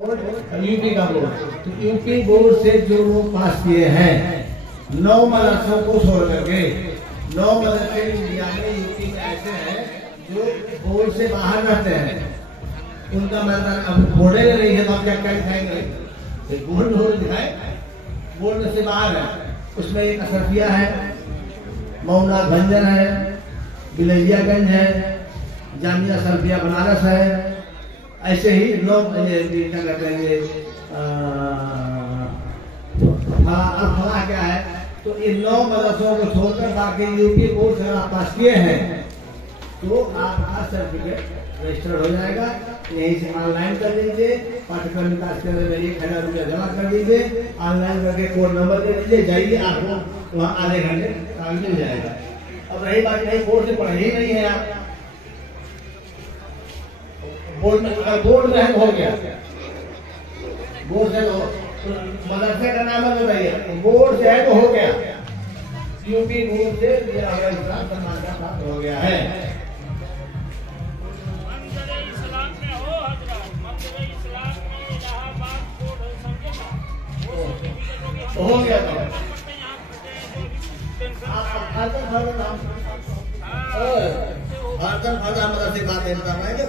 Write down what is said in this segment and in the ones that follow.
UP का board, तो UP board से जो वो पास किए हैं 9 मदरसों को छोड़ करके 9 मदरसे इंडिया में यूपी में ऐसे हैं जो बोर्ड से बाहर रहते हैं। उनका मतलब अब बोर्ड में नहीं है तो आप क्या दिखाएंगे? बोर्ड दिखाए, बोर्ड में से बाहर है। उसमें एक असरफिया है, मौना भंजन है, बिलैयागंज है, जामिया असरफिया बनारस है। ऐसे ही लोग क्या कहते हैं क्या है, तो इन 9 मदरसों को छोड़कर बाकी यूपी बोर्ड से आप पास किए हैं तो आपका सर्टिफिकेट रजिस्टर्ड हो जाएगा। यहीं से ऑनलाइन कर लीजिए, पाठ्यक्रम विकास केंद्र में 1000 रुपया जमा कर दीजिए, ऑनलाइन करके कोड नंबर दे दीजिए, जाइए आपको वहाँ आधे घंटे काम मिल जाएगा। अब रही बात नहीं, बोर्ड से पढ़े ही नहीं है आप, बोर्ड में बोर्ड रैंक हो गया, बोर्ड से मदरसे का नाम है बताइए, बोर्ड से है तो हो गया, यूपी बोर्ड से सम्मान का प्राप्त हो गया है। हो गया तो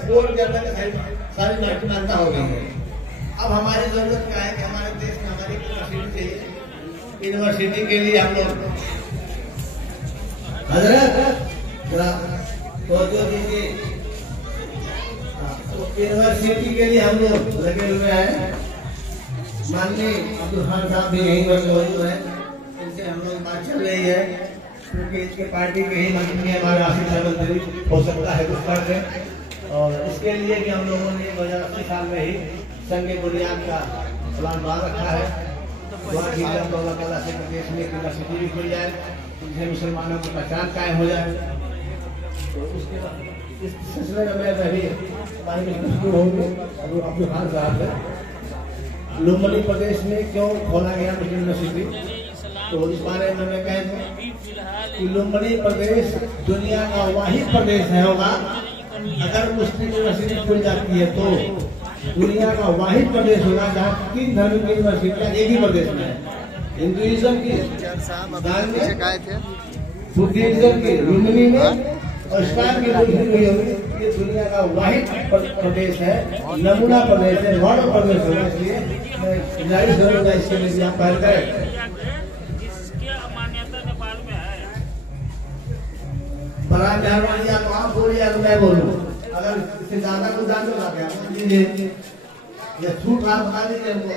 बोर्ड के अंदर सारी मान्यता हो गई है। अब हमारी जरूरत क्या है कि हमारे देश में हमारी यूनिवर्सिटी के लिए हम लोग यूनिवर्सिटी के लिए हम लोग लगे हुए हैं। माननीय अब्दुल खान साहब भी यहीं पर मौजूद हैं, इनसे हम लोग बात चल रही है क्योंकि इसके पार्टी के ही मंत्री हमारे आसिफ मंत्री हो सकता है कुछ कर दें, और इसके लिए भी हम लोगों ने 2080 साल में ही संघ बुनियाद का प्लान बना रखा है। अल्लाह से प्रदेश में यूनिवर्सिटी भी खुल जाए, जिससे मुसलमानों की पहचान कायम हो जाए। तो उसके बाद इस सिलसिले में मैं भी हमारे होंगे अब्दुल खान साहब से लुम्बिनी प्रदेश में क्यों खोला गया मुस्लिम यूनिवर्सिटी, तो इस बारे में मैं कह दूं कि लुम्बिनी प्रदेश दुनिया का वाहिद प्रदेश है होगा, अगर मुस्लिम यूनिवर्सिटी खुल जाती है तो दुनिया का वाहिद प्रदेश होगा जहाँ 3 धर्म की यूनिवर्सिटियाँ एक ही प्रदेश में है। हिंदुइज्म की बुद्धिज्म की लुम्बिनी में और इस्लाम की ये दुनिया का वाहिद प्रदेश है, नमूना प्रदेश है, मॉडल प्रदेश होगा। इसलिए मैं गुजारिश करूँगा इसके लिए आप पहल करें। बड़ा मेहरबानी आप बोलिए या मैं बोलूँ, अगर इससे ज्यादा कुछ जान लगा गया या झूठ आप बता दीजिए हमको।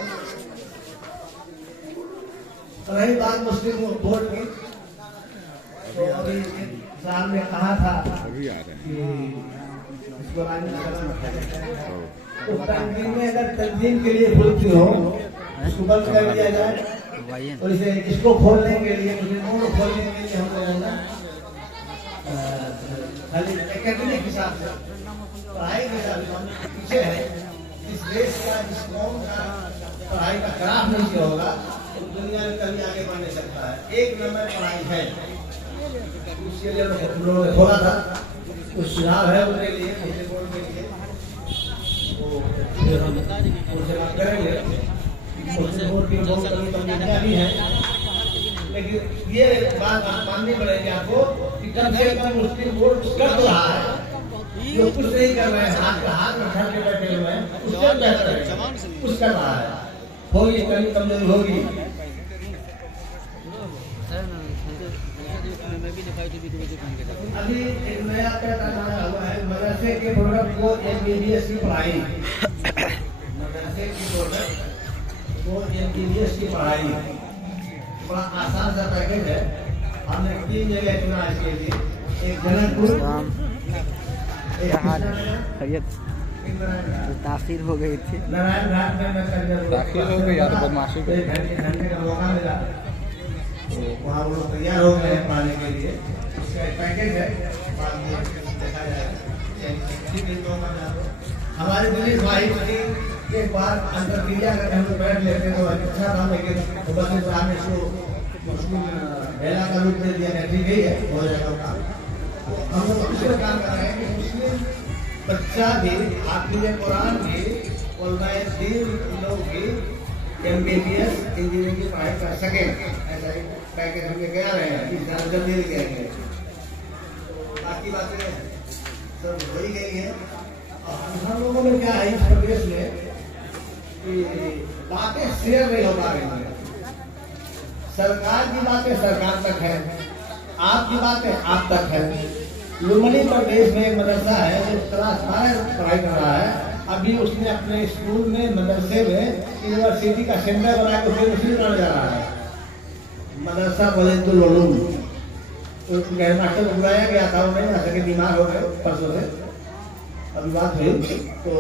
रही बात मुस्लिम बोर्ड की, तो अभी साहब ने कहा था कि इसको तो तंजीम में अगर तंजीम के लिए खुलती हो उसको बंद कर दिया जाए, और इसे इसको खोलने के लिए मुस्लिमों को खोलने के लिए हम लोग खाली एकेडमिक हिसाब से पढ़ाई के हिसाब से पीछे है। इस देश का, इस कौम का पढ़ाई का खराब नहीं होगा तो दुनिया में कभी आगे बढ़ नहीं सकता है। 1 नंबर पढ़ाई है, उसके लिए हम लोगों ने खोला था, कुछ सुझाव है उनके लिए, मुस्लिम बोर्ड के लिए उनसे बात करेंगे। मुस्लिम बोर्ड की बहुत कमियां भी है, लेकिन ये बात माननी पड़ेगी आपको कि कम से कम मुस्लिम बोर्ड कर तो रहा है, जो कुछ नहीं कर रहे हैं, हाथ में उठा के बैठे हुए हैं, उससे बेहतर है कुछ कर रहा है। होगी कभी कमजोरी होगी। अभी एक नया पैटर्न आया हुआ है, मदरसे के प्रोडक्ट को MBBS की पढ़ाई, मदरसे की प्रोडक्ट को MBBS की पढ़ाई बड़ा आसान सा पैकेज है। हमने 3 जगह चुना इसके लिए, एक जनकपुर, ताखिर हो गई थी, नारायण घाट में ताखिर हो गई यार, बदमाशी घंटे का मौका मिला, तो वहाँ वो लोग तैयार हो गए हैं पढ़ाने के लिए। उसका एक पैकेज है, बाद में देखा जाएगा। हमारे दिल्ली ख्वाहिश थी एक बार अंतरक्रिया करके हम लोग बैठ लेते तो अच्छा था, लेकिन बस साहब ने इसको मेला का रूप दे दिया, ठीक ही है, हो जाएगा काम। हम लोग दूसरे काम कर रहे हैं कि मुस्लिम बच्चा भी हाफिज़ कुरान भी और मैं 3 लोग भी MBBS इंजीनियरिंग की पढ़ाई कर सके, ऐसा ही पैकेज हम लेके आ रहे हैं, इस तरह जल्दी लेके आएंगे। बाकी बातें सब हो ही गई है। और हम लोगों में क्या है इस प्रदेश में कि बातें शेयर नहीं हो पा रही हैं। सरकार की बातें सरकार तक है, आपकी बातें आप तक है। लुम्बिनी प्रदेश में एक मदरसा है जो क्लास 12 पढ़ाई कर रहा है, अभी उसने अपने स्कूल में मदरसे में यूनिवर्सिटी का सेंटर बना के उसे मशीन बनाने जा रहा है। मदरसा वलीदुल उलूम, तो हेड मास्टर को बुलाया गया था, वो नहीं आ सके, बीमार हो गए परसों से, अभी बात हुई। तो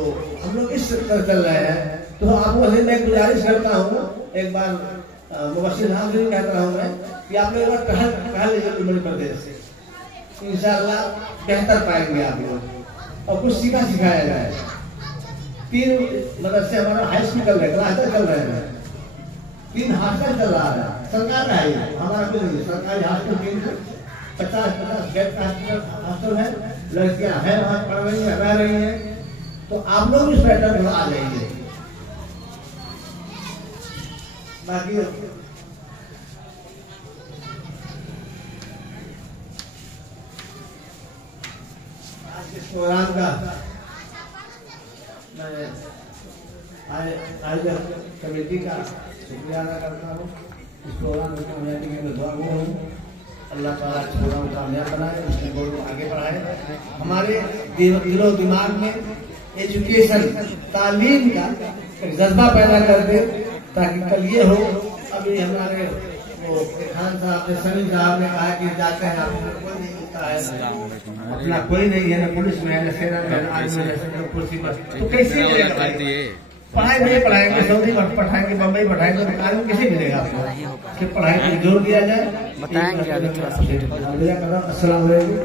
हम लोग इस तरह चल रहे हैं। तो आपको मैं गुजारिश करता हूँ, एक बार मुबश्शिर साहब से कहता हूँ मैं कि आप लोग एक बार टहल लीजिए लुम्बिनी प्रदेश से, इंशाअल्लाह बेहतर पाएंगे आप लोग। और कुछ सीखा सिखाया जाए। 3 मदरसे हमारा हाई स्कूल चल रहे, क्लास चल रहे हैं, 3 हॉस्टल चल रहा है, सरकार का है, हमारा कुछ नहीं, सरकारी हॉस्टल 50 बेड का हॉस्टल है, लड़कियां हैं वहाँ पढ़ रही हैं, रह रही हैं। तो आप लोग इस पैटर्न में आ जाएंगे। बाकी आज इस प्रोग्राम का मैं आयोजक कमेटी का शुक्रिया अदा करता हूँ। इस प्रोग्राम में कामयाबी के दुआ हूँ, अल्लाह ताला इस प्रोग्राम को कामयाब बनाए, इसके गोल को आगे बढ़ाए। हमारे दिलो दिमाग में एजुकेशन, तालीम का एक जज्बा पैदा कर दे, ताकि कल ये हो। अभी हमारे वो खान साहब ने, सलीम साहब ने कहा कि जाते हैं आपको कोई नहीं मिलता है, अपना कोई नहीं है, ना पुलिस में है, ना सेना में, ना आर्मी में, कुर्सी पर, तो कैसे मिलेगा? पढ़ाई नहीं पढ़ाएंगे, सऊदी पढ़ाएंगे, बम्बई पढ़ाएंगे, तो आर्मी कैसे मिलेगा आपको? कि पढ़ाई पर जोर दिया जाए, बताएंगे। अस्सलाम वालेकुम।